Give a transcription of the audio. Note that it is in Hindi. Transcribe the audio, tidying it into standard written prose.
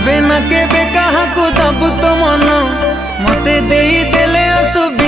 केबे ना केबे कहा को दबु तो मन मते देई देले असुविधा।